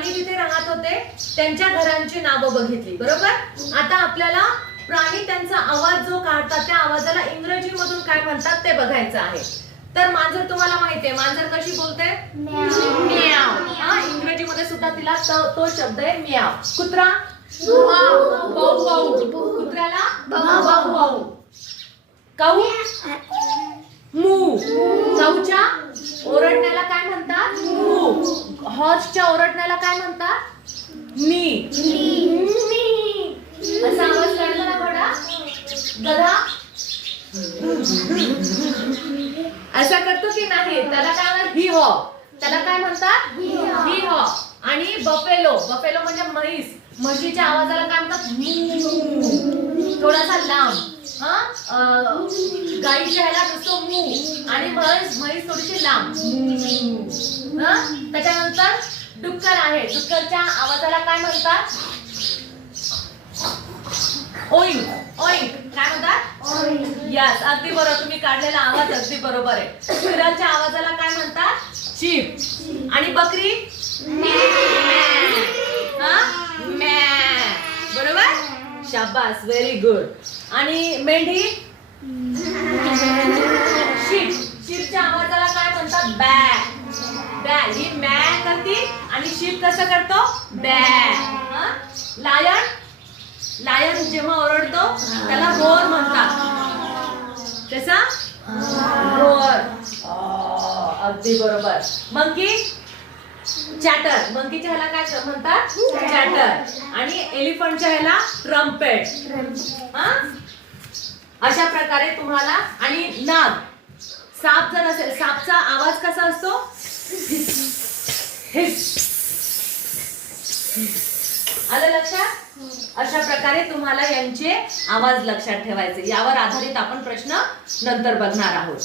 प्राणी जिथे राहत होते त्यांच्या घरांची नावं बघितली, बरोबर। आता आपल्याला प्राणी त्यांचा आवाज जो काढतात त्या आवाजाला इंग्रजी मधून काय म्हणतात ते बघायचं आहे। तर मांजर तुम्हाला माहिती आहे, मांजर कशी बोलते? म्याव। हा, इंग्रजी मध्ये सुद्धा तिला तो शब्द आहे म्याव। कुत्रा बाऊ बाऊ, कुत्र्याला बाऊ बाऊ। काऊ मू, काऊच्या ओरडण्याला काय म्हणतात? मू। हॉर्सच्या ओरडण्याला काय म्हणतात? मी। असा आवाज काढतो ना घोडा, गधा असा करतो की नाही? त्याला काय म्हणतात? ही हॉ, त्याला काय म्हणतात? ही हॉ। आणि बफेलो, बफेलो म्हणजे म्हैस, म्हशीच्या आवाजाला काय म्हणतात? मू, थोडासा लांब। गाईच्या ह्याला नसतो मू, आणि म्हैस थोडीशी लांब। त्याच्यानंतर डुक्कर आहे, डुक्करच्या आवाजाला काय म्हणतात? ओइंक, ओइंक, काय म्हणतात? यस, अगदी बरोबर, तुम्ही काढलेला आवाज अगदी बरोबर आहे। स्क्विरलच्या आवाजाला काय म्हणतात? चीप। आणि बकरी म्या, बरोबर, शाबास, व्हेरी गुड। आणि मेंढी शीप, शीपच्या आवाजाला काय म्हणतात? बॅ, बॅ। ही मॅ करते आणि शीप कसं करतो? बॅ। लायन, लायन जेव्हा ओरडतो त्याला रोअर म्हणतात, त्याचा रोअर, अगदी बरोबर। मंकी चॅटर, मंकीच्या ह्याला काय म्हणतात? चॅटर। आणि एलिफंटच्या ह्याला ट्रम्पेट। अशा प्रकारे तुम्हाला, आणि नाग, साप जर असेल, सापचा आवाज कसा असतो? आलं लक्षात? अशा प्रकारे तुम्हाला यांचे आवाज लक्षात ठेवायचे। यावर आधारित आपण प्रश्न नंतर बघणार आहोत।